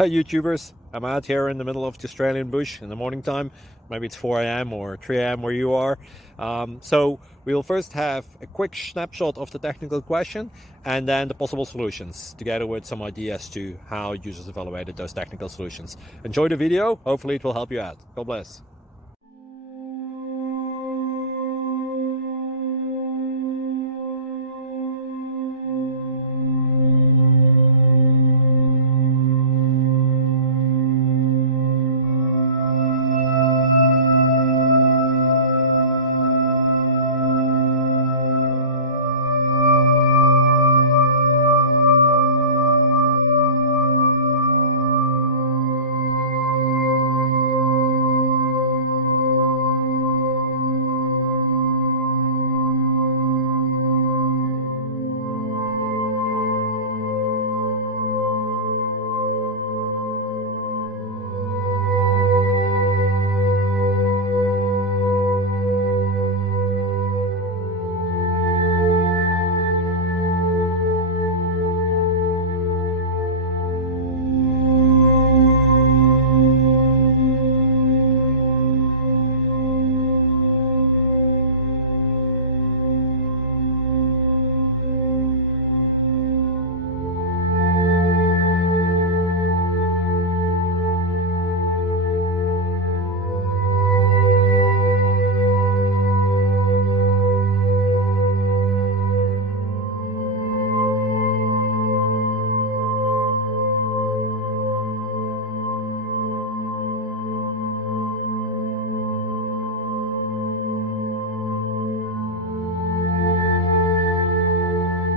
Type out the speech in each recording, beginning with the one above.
Hi YouTubers, I'm out here in the middle of the Australian bush in the morning time. Maybe it's 4 a.m. or 3 a.m. where you are. So we'll first have a quick snapshot of the technical question and then the possible solutions, together with some ideas to how users evaluated those technical solutions. Enjoy the video, hopefully it will help you out. God bless.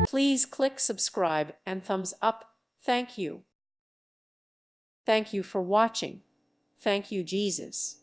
Please click subscribe and thumbs up. Thank you. Thank you for watching. Thank you, Jesus.